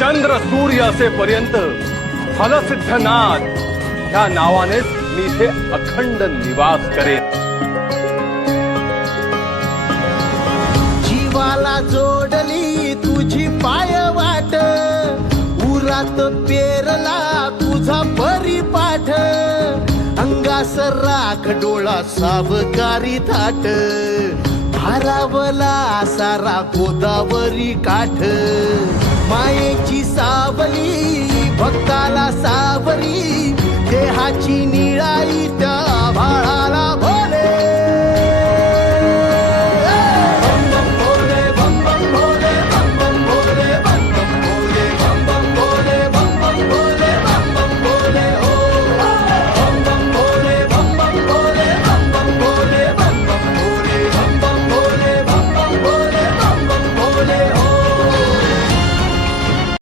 चंद्र सूर्य असेपर्यंत फलसिद्धनाथ ह्या नावानेच मी इथे अखंड निवास करेन. जीवाला जोडली तुझी पायवाट, उरात पेरला तुझा परिपाठ, अंगास राख डोळा सावकारी थाट, भारावला सारा गोदावरी काठ, मायेची सावली भक्ताला सावरी, देहाची निळाई